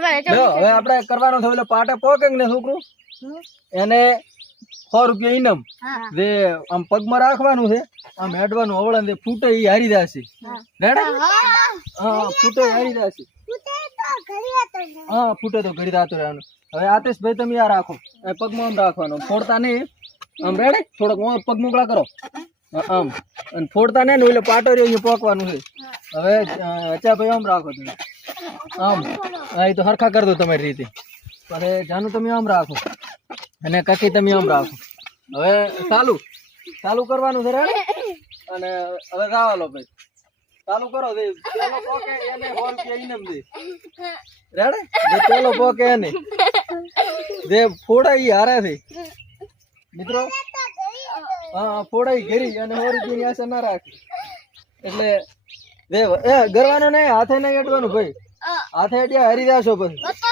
હવે આપણે કરવાનો છે એટલે પાટે પોકે ને છોકરું એને 100 રૂપિયા ઇનામ જે આમ પગમાં રાખવાનું છે આમ હેડવાનું હવળા ને ફૂટે ઈ હારી જશે રેડે હા ફૂટે હારી જશે હા ફૂટે તો ઘડી રાતો રહેવાનું હવે આતિશભાઈ તમે આ રાખો પગમાં આમ રાખવાનો ફોડતા નહીં આમ રેડે થોડોક પગ મોકળા કરો આમ અને ફોડતા નહીં ને એટલે પાટો રહ્યો અહીંયા પોકવાનું છે હવે અચ્છા આમ રાખો તમે આમ હા એ તો હરખા કરી દો તમારી રીતે પછી જાનું તમે આમ રાખો અને કકી તમે આમ રાખો હવે ચાલુ કરવાનું છે રેડે અને હવે ગાવા લો ભાઈ ચાલુ કરો દે પેલો પોકે એને 100 રૂપિયા ઇનામ દે રેડે જે પેલો પોકે એને જે ફોડા ઈ હારે છે મિત્રો હા ફોડા ઈ ઘરી અને 100 રૂપિયાની આશા ના રાખે એટલે ગરવાનો નહીં હાથે નહીં અડવાનું ભાઈ હાથે અડ્યા હારી જાશો પછી